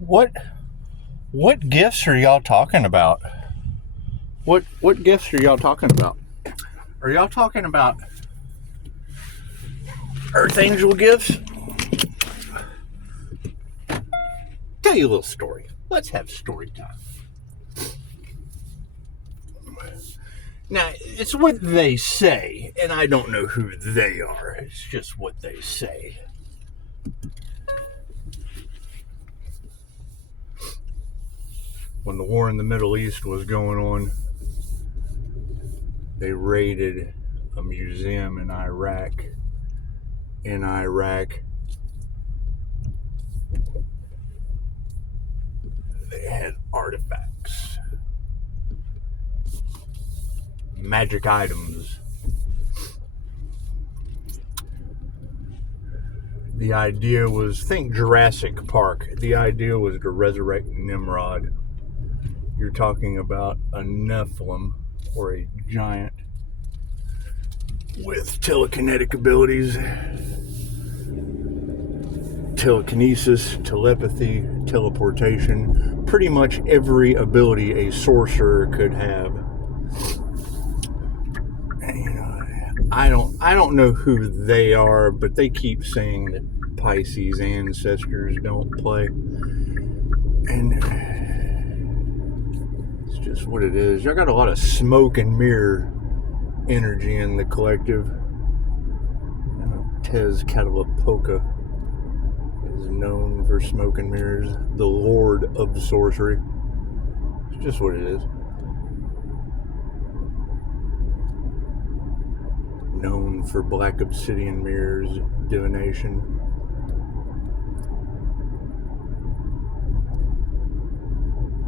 What gifts are y'all talking about? What gifts are y'all talking about? Are y'all talking about Earth Angel gifts? Tell you a little story. Let's have story time. Now, it's what they say, and I don't know who they are. It's just what they say. When the war in the Middle East was going on, they raided a museum in Iraq. They had artifacts, magic items. The idea was, think Jurassic Park. The idea was to resurrect Nimrod. You're talking about a Nephilim, or a giant with telekinetic abilities, telekinesis, telepathy, teleportation, pretty much every ability a sorcerer could have. And, I don't know who they are, but they keep saying that Pisces ancestors don't play. And it's just what it is. Y'all got a lot of smoke and mirror energy in the collective. Tez Catalapoca is known for smoke and mirrors, the Lord of Sorcery. It's just what it is. Known for black obsidian mirrors, divination.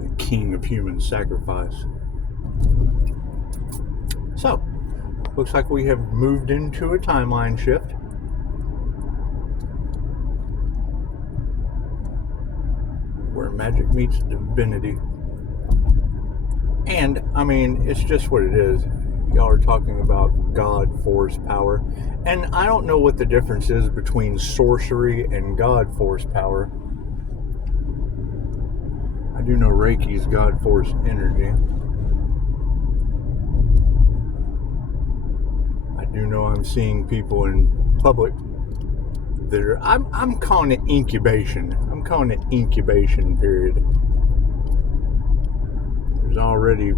The king of human sacrifice. So, looks like we have moved into a timeline shift. Where magic meets divinity. And, I mean, it's just what it is. Y'all are talking about God force power. And I don't know what the difference is between sorcery and God force power. I do know Reiki's God force energy. I do know I'm seeing people in public that are, I'm calling it incubation. I'm calling it incubation period. There's already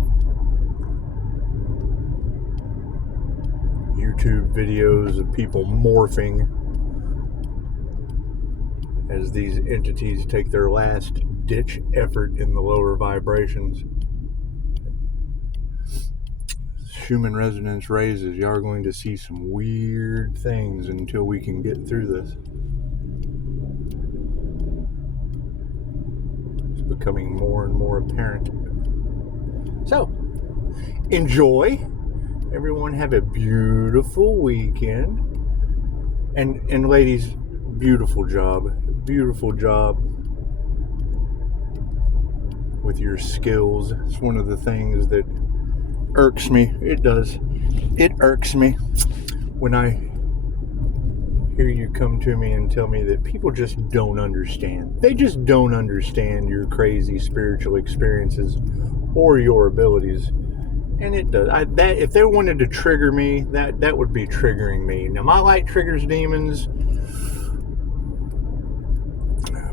YouTube videos of people morphing as these entities take their last ditch effort in the lower vibrations. Human resonance raises. Y'all are going to see some weird things until we can get through this. It's becoming more and more apparent. So, enjoy. Everyone have a beautiful weekend. And ladies, beautiful job. Beautiful job with your skills. It's one of the things that irks me. It does. It irks me when I hear you come to me and tell me that people just don't understand. They just don't understand your crazy spiritual experiences or your abilities. And it does. That if they wanted to trigger me, that would be triggering me. Now, my light triggers demons.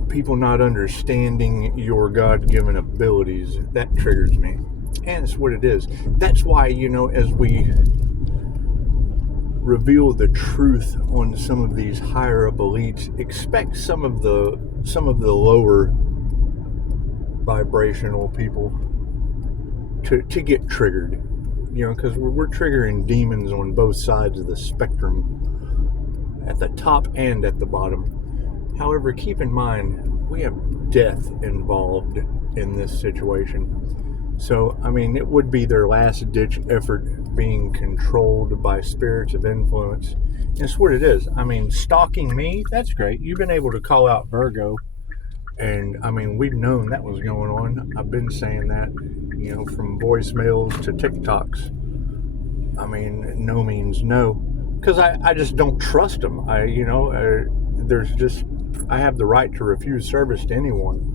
People not understanding your God-given abilities, that triggers me. And it's what it is. That's why, as we reveal the truth on some of these higher up elites, expect some of the lower vibrational people to get triggered. Because we're triggering demons on both sides of the spectrum, at the top and at the bottom. However, keep in mind, we have death involved in this situation. So, I mean, it would be their last-ditch effort being controlled by spirits of influence. And it's what it is. I mean, stalking me, that's great. You've been able to call out Virgo. And, I mean, we've known that was going on. I've been saying that, from voicemails to TikToks. I mean, no means no. Because I just don't trust them. I have the right to refuse service to anyone.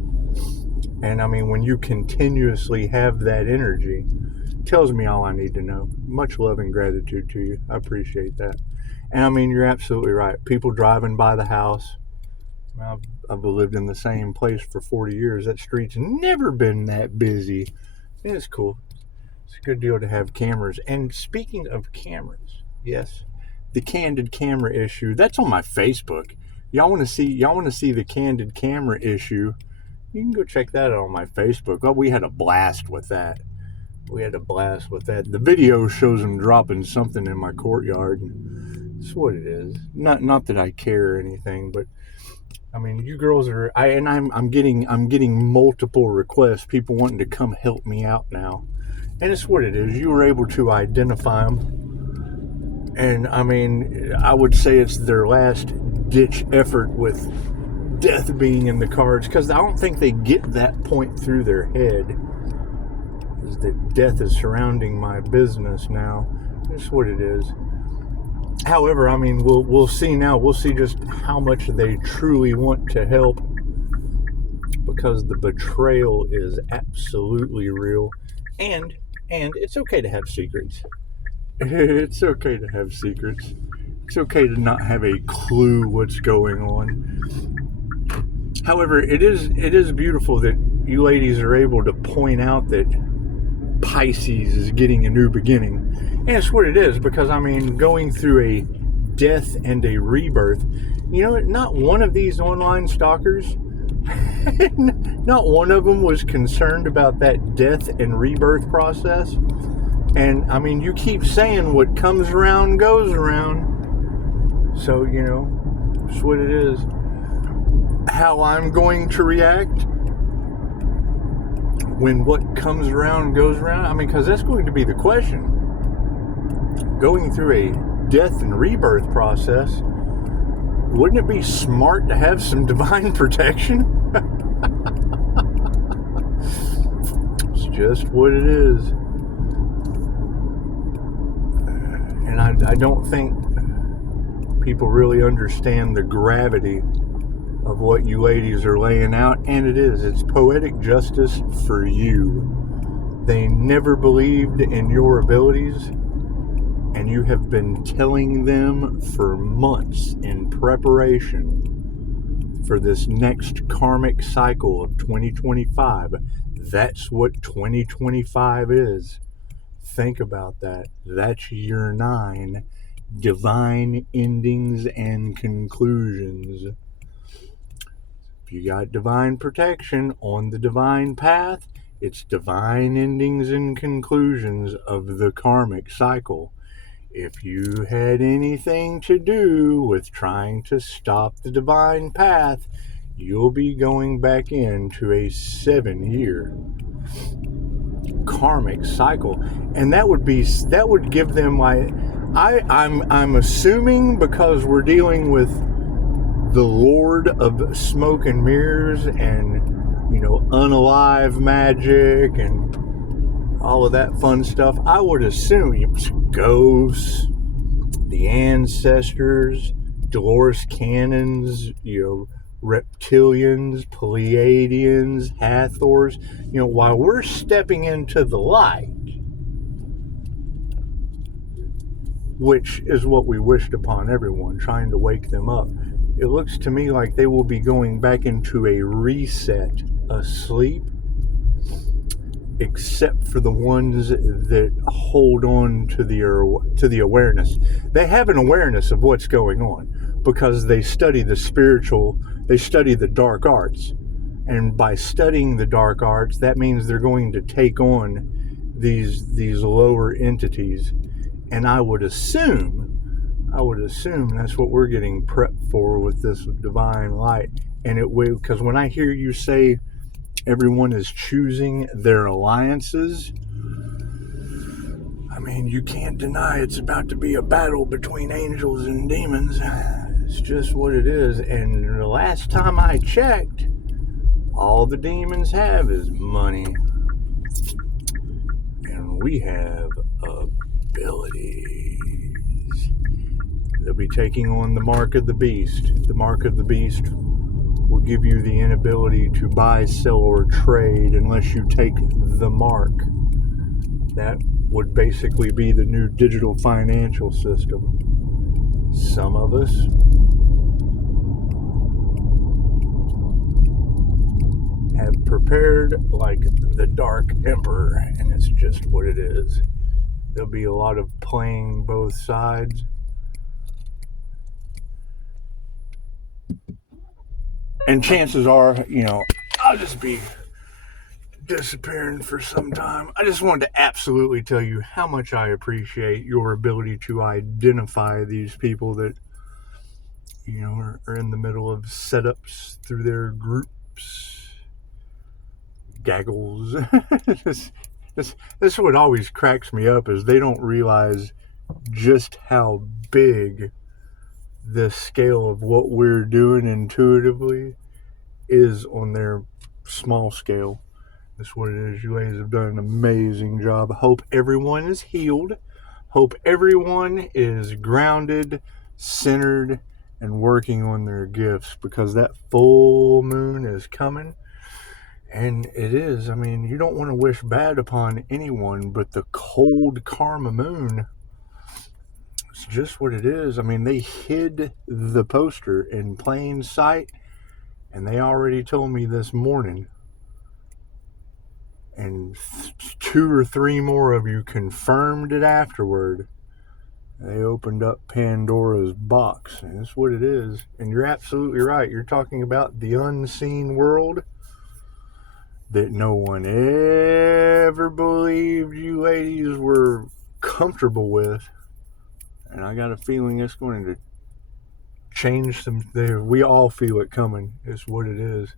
And I mean, when you continuously have that energy, it tells me all I need to know. Much love and gratitude to you. I appreciate that. And I mean, you're absolutely right. People driving by the house. I've lived in the same place for 40 years. That street's never been that busy. It's cool. It's a good deal to have cameras. And speaking of cameras, yes, the candid camera issue, that's on my Facebook. Y'all want to see the candid camera issue? You can go check that out on my Facebook. Oh, we had a blast with that. The video shows them dropping something in my courtyard. That's what it is. Not that I care or anything, but I mean, you girls are. I'm getting multiple requests. People wanting to come help me out now, and it's what it is. You were able to identify them, and I mean, I would say it's their last ditch effort with death being in the cards, because I don't think they get that point through their head. Is that death is surrounding my business now? That's what it is. However, I mean, we'll see now. We'll see just how much they truly want to help, because the betrayal is absolutely real, and it's okay to have secrets. It's okay to have secrets. It's okay to not have a clue what's going on. However, it is beautiful that you ladies are able to point out that Pisces is getting a new beginning. And it's what it is, because I mean, going through a death and a rebirth, you know, not one of these online stalkers, not one of them was concerned about that death and rebirth process. And I mean, you keep saying what comes around goes around. So, you know, it's what it is. How I'm going to react when what comes around goes around, I mean, because that's going to be the question. Going through a death and rebirth process, wouldn't it be smart to have some divine protection? It's just what it is. And I don't think people really understand the gravity of what you ladies are laying out, and it's poetic justice for you. They never believed in your abilities, and you have been telling them for months in preparation for this next karmic cycle of 2025. That's what 2025 is. Think about that. That's year 9. Divine endings and conclusions. If you got divine protection on the divine path, it's divine endings and conclusions of the karmic cycle. If you had anything to do with trying to stop the divine path, you'll be going back into a 7-year karmic cycle. And that would give them I'm assuming, because we're dealing with the Lord of Smoke and Mirrors and, you know, unalive magic and all of that fun stuff, I would assume ghosts, the ancestors, Dolores Cannons, you know, reptilians, Pleiadians, Hathors, you know, while we're stepping into the light, which is what we wished upon everyone, trying to wake them up. It looks to me like they will be going back into a reset, asleep, except for the ones that hold on to the awareness. They have an awareness of what's going on because they study the spiritual, they study the dark arts. And by studying the dark arts, that means they're going to take on these lower entities. And I would assume that's what we're getting prepped for with this divine light. And it will, because when I hear you say everyone is choosing their alliances, I mean, you can't deny it's about to be a battle between angels and demons. It's just what it is. And the last time I checked, all the demons have is money. And we have abilities. They'll be taking on the mark of the beast. The mark of the beast will give you the inability to buy, sell, or trade unless you take the mark. That would basically be the new digital financial system. Some of us have prepared like the Dark Emperor, and it's just what it is. There'll be a lot of playing both sides. And chances are, I'll just be disappearing for some time. I just wanted to absolutely tell you how much I appreciate your ability to identify these people that, are in the middle of setups through their groups, gaggles. This is what always cracks me up, is they don't realize just how big the scale of what we're doing intuitively is on their small scale. That's what it is. You ladies have done an amazing job. I hope everyone is healed. Hope everyone is grounded, centered, and working on their gifts, because that full moon is coming. And it is. I mean, you don't want to wish bad upon anyone, but the cold karma moon, it's just what it is. I mean, they hid the poster in plain sight, and they already told me this morning. And 2 or 3 more of you confirmed it afterward. They opened up Pandora's box, and that's what it is. And you're absolutely right. You're talking about the unseen world that no one ever believed you ladies were comfortable with. And I got a feeling it's going to change some. We all feel it coming. It's what it is.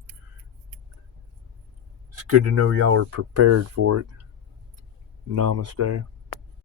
It's good to know y'all are prepared for it. Namaste.